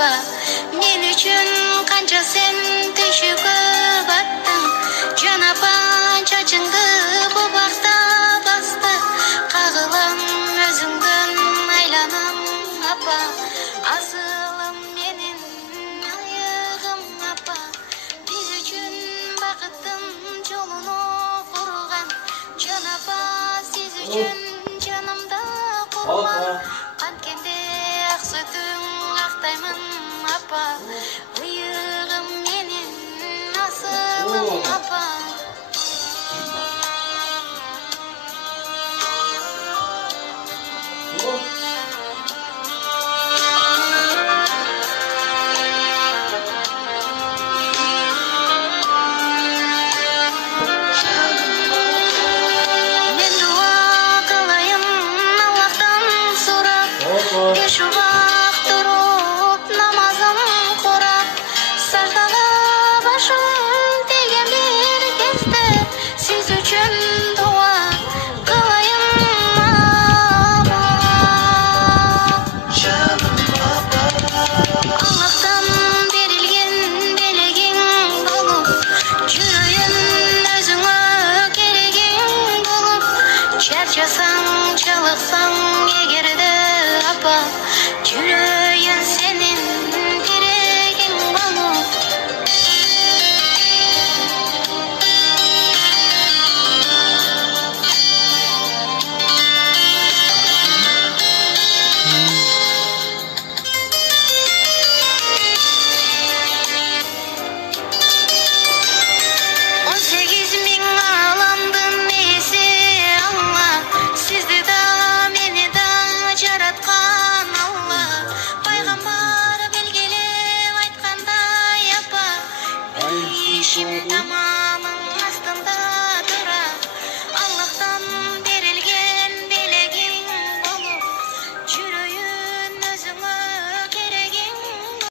апа. Мен үчүн канча сен түйшүккө баттың. Жан апа, чачыңды бу бакта басты. Кагылам өзүңдөн айланам апа. Асылым менин айыгым апа. Биз үчүн бакыттын жолуну курган. Жан апа, сиз үчүн жанымда курман. Анткенде ак сүтүң актаймын апа. Ыйыгым менин асылым апа. Мен дуа кылайын Аллахтан сурап, беш убак туруп намазым курап, саждага башым тийген бир кезде сиз үчүн дуа кылайын апа. Аллахтан берилген белегиң болуп, жүрөйүн өзүңө керегиң болуп. Чарчасаң, чалыксаң эгерде апа, жүрөйүн сенин керегиң болуп. Он сегиз миң ааламдын ээси Алла, сизди да мени да жараткан Алла. Пайгамбар белгилеп айткандай апа, ишим